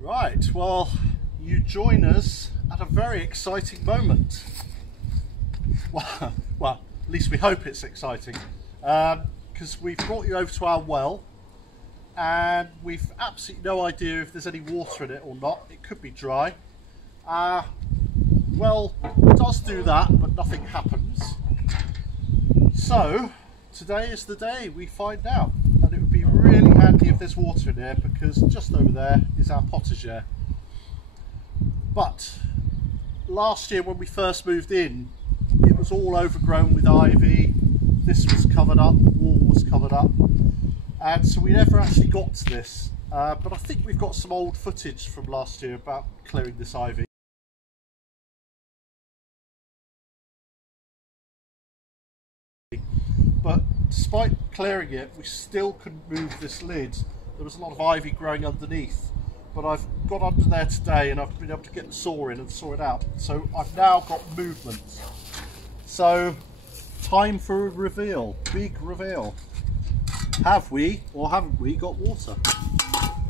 Right, well, you join us at a very exciting moment. Well, at least we hope it's exciting, because we've brought you over to our well, and we've absolutely no idea if there's any water in it or not. It could be dry. Well, it does do that, but nothing happens. So, today is the day we find out. And it would be really handy if there's water in here, because just over there is our potager. But last year when we first moved in, it was all overgrown with ivy. This was covered up, the wall was covered up, and so we never actually got to this. But I think we've got some old footage from last year about clearing this ivy. But despite clearing it, we still couldn't move this lid. There was a lot of ivy growing underneath. But I've got under there today and I've been able to get the saw in and saw it out. So I've now got movement. So, time for a reveal, big reveal. Have we or haven't we got water?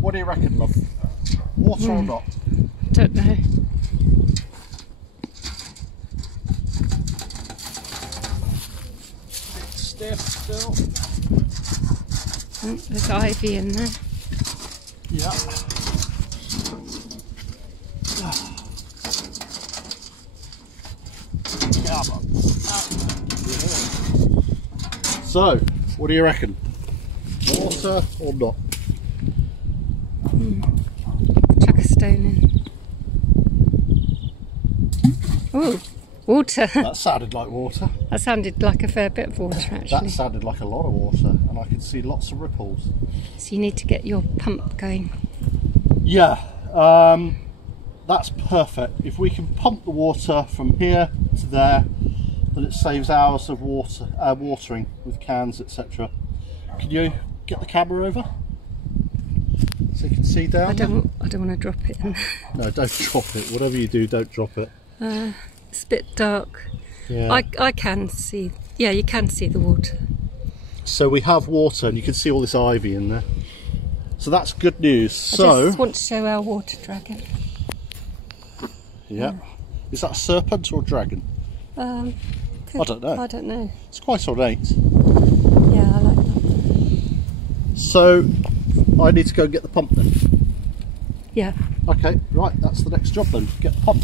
What do you reckon, love? Water or not? Don't know. Stiff still. There's ivy in there. Yeah. So, what do you reckon? Water or not? Chuck a stone in. Oh, water. That sounded like water. That sounded like a fair bit of water, actually. That sounded like a lot of water, and I could see lots of ripples. So you need to get your pump going. Yeah, that's perfect. If we can pump the water from here to there, then it saves hours of watering with cans, etc. Can you get the camera over so you can see down? I don't want to drop it in. No, don't drop it. Whatever you do, don't drop it. It's a bit dark. Yeah. I can see. Yeah, you can see the water. So we have water, and you can see all this ivy in there. So that's good news. I just want to show our water dragon. Yeah. Is that a serpent or a dragon? I don't know. I don't know. It's quite ornate. Yeah, I like that. So I need to go and get the pump then. Yeah. Okay, right, that's the next job then. Get the pump.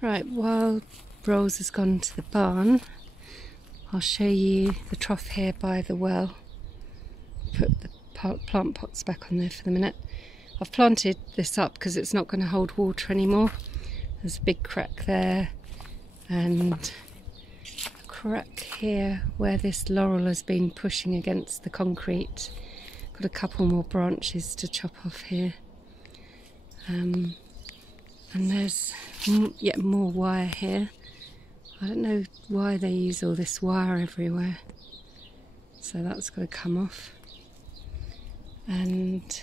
Right, while Rose has gone to the barn, I'll show you the trough here by the well. Put the plant pots back on there for the minute. I've planted this up because it's not going to hold water anymore. There's a big crack there and a crack here where this laurel has been pushing against the concrete. Got a couple more branches to chop off here. And there's yet more wire here. I don't know why they use all this wire everywhere. So that's got to come off. And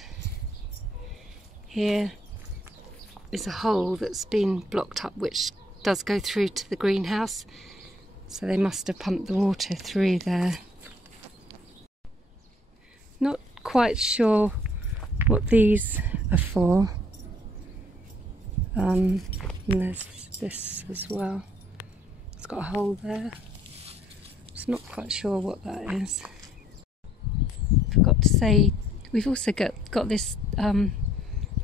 here is a hole that's been blocked up, which does go through to the greenhouse. So they must have pumped the water through there. Not quite sure what these are for. And there's this as well. It's got a hole there. It's not quite sure what that is. Forgot to say, we've also got this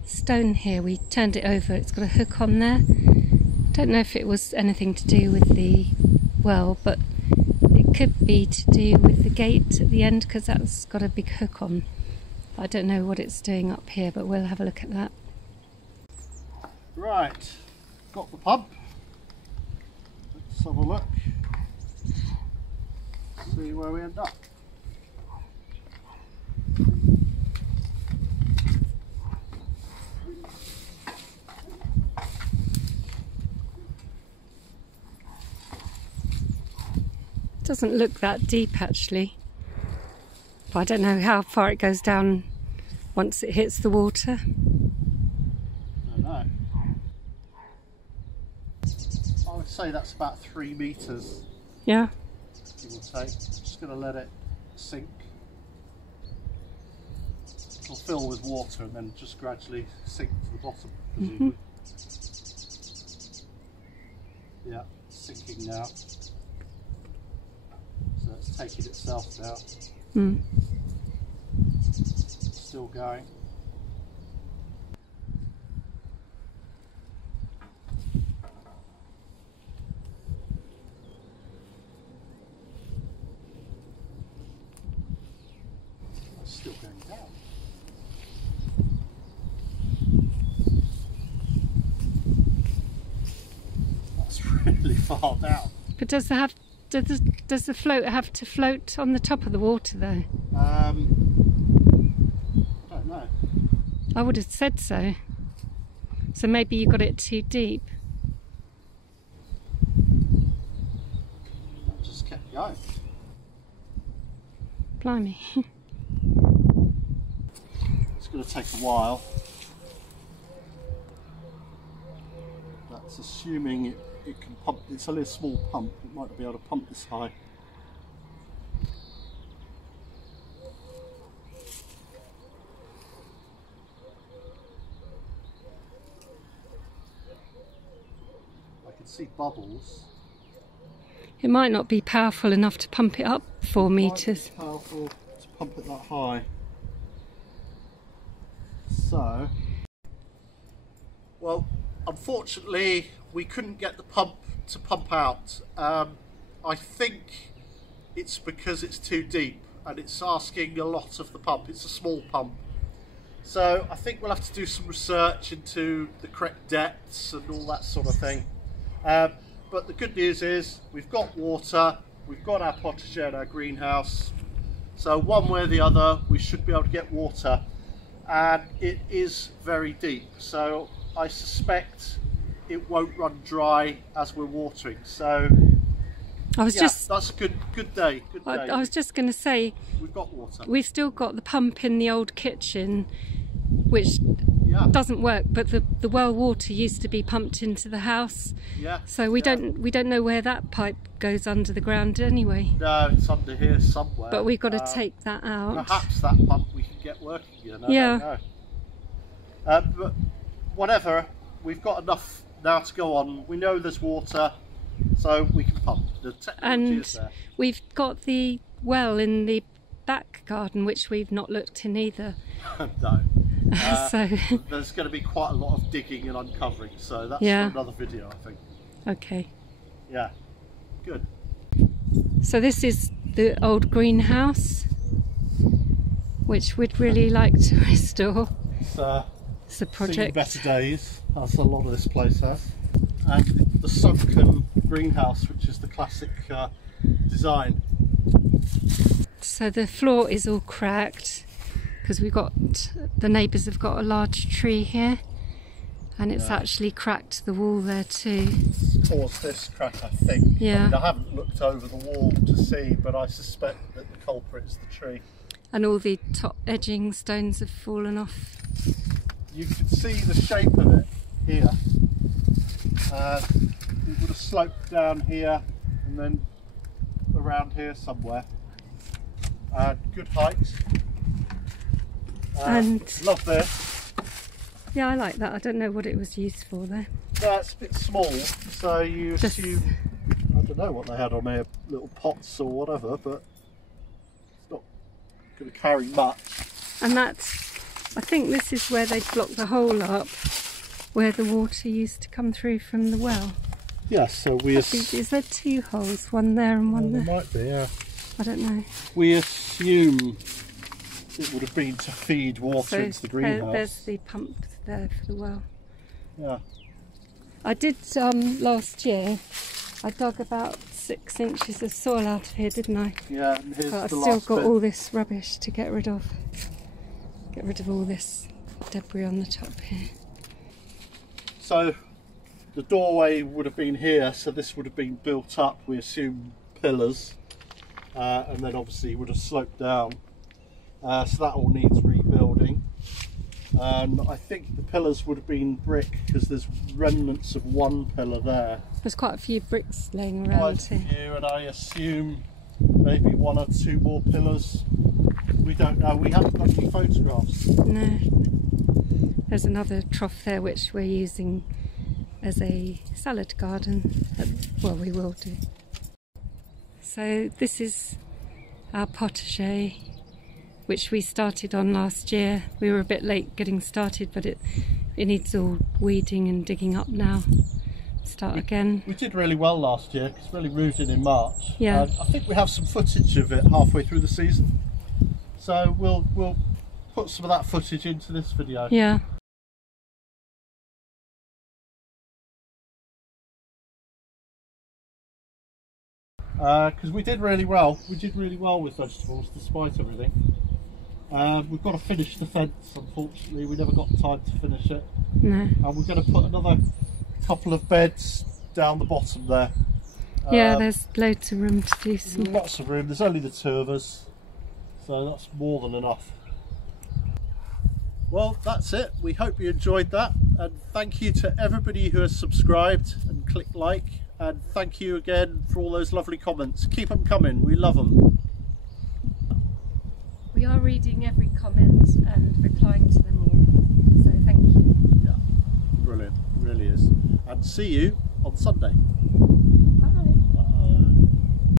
stone here. We turned it over. It's got a hook on there. Don't know if it was anything to do with the well, but it could be to do with the gate at the end because that's got a big hook on. I don't know what it's doing up here, but we'll have a look at that. Right, got the pump. Let's have a look. See where we end up. Doesn't look that deep actually, but I don't know how far it goes down once it hits the water. I don't know. I would say that's about 3 meters. Yeah. Give or take. Just going to let it sink. it'll fill with water and then just gradually sink to the bottom, presumably. Yeah, sinking now. So it's taking itself down. Still going. It's still going down. That's really far down. But does the float have to float on the top of the water though? I don't know. I would have said so. So maybe you got it too deep. That just kept going. Blimey. It's going to take a while. That's assuming it can pump. It's only a small pump. It might not be able to pump this high. I can see bubbles. It might not be powerful enough to pump it up 4 meters. It might be powerful to pump it that high. So, well, unfortunately, we couldn't get the pump to pump out. I think it's because it's too deep and it's asking a lot of the pump. It's a small pump. So I think we'll have to do some research into the correct depths and all that sort of thing. But the good news is we've got water, we've got our potager and our greenhouse. So one way or the other, we should be able to get water. And it is very deep. So I suspect it won't run dry as we're watering. So that's a good day. I was just going to say, we've got water. We've still got the pump in the old kitchen, which doesn't work, but the well water used to be pumped into the house. So we don't know where that pipe goes under the ground anyway. No, it's under here somewhere. But we've got to take that out. Perhaps that pump we can get working again. I don't know. But whatever, we've got enough now to go on. We know there's water, so we can pump. The technology is there. We've got the well in the back garden, which we've not looked in either. No. So there's going to be quite a lot of digging and uncovering, so that's for another video, I think. Okay. Yeah. Good. So this is the old greenhouse, which we'd really like to restore. It's a project. Seen better days, as a lot of this place has. And the sunken greenhouse, which is the classic design. So the floor is all cracked because the neighbours have got a large tree here, and it's actually cracked the wall there too. It's caused this crack, I think. Yeah. I mean, I haven't looked over the wall to see, but I suspect that the culprit is the tree. And all the top edging stones have fallen off. You can see the shape of it here. It would have sloped down here and then around here somewhere. Good height. And love this. Yeah, I like that. I don't know what it was used for there. No, it's a bit small, so you assume, I don't know what they had on there, little pots or whatever, but it's not going to carry much. And I think this is where they blocked the hole up, where the water used to come through from the well. Yes, so is there 2 holes, one there and one there? There might be, yeah. I don't know. We assume it would have been to feed water into the greenhouse. There's the pump there for the well. Yeah. I did last year. I dug about 6 inches of soil out of here, didn't I? Yeah, and here's but the I've still got all this rubbish to get rid of. Get rid of all this debris on the top here. So the doorway would have been here, so this would have been built up, we assume pillars, and then obviously would have sloped down. So that all needs rebuilding. I think the pillars would have been brick because there's remnants of one pillar there. There's quite a few bricks laying around here. And I assume maybe 1 or 2 more pillars We don't know. We haven't got any photographs. No. There's another trough there which we're using as a salad garden. Well, we will do. So this is our potager, which we started on last year. We were a bit late getting started, but it needs all weeding and digging up now. Start again. We did really well last year because really rooted in March. Yeah. I think we have some footage of it halfway through the season, so we'll put some of that footage into this video. Yeah. Because we did really well. We did really well with vegetables despite everything. We've got to finish the fence, unfortunately. We never got time to finish it. No. And we're going to put another couple of beds down the bottom there. Yeah, there's loads of room to do some. Lots of room. There's only the two of us, so that's more than enough. Well, that's it. We hope you enjoyed that, and thank you to everybody who has subscribed and clicked like, and thank you again for all those lovely comments. Keep them coming. We love them. We are reading every comment and replying to them all, so thank you. Yeah, brilliant, it really is. And see you on Sunday.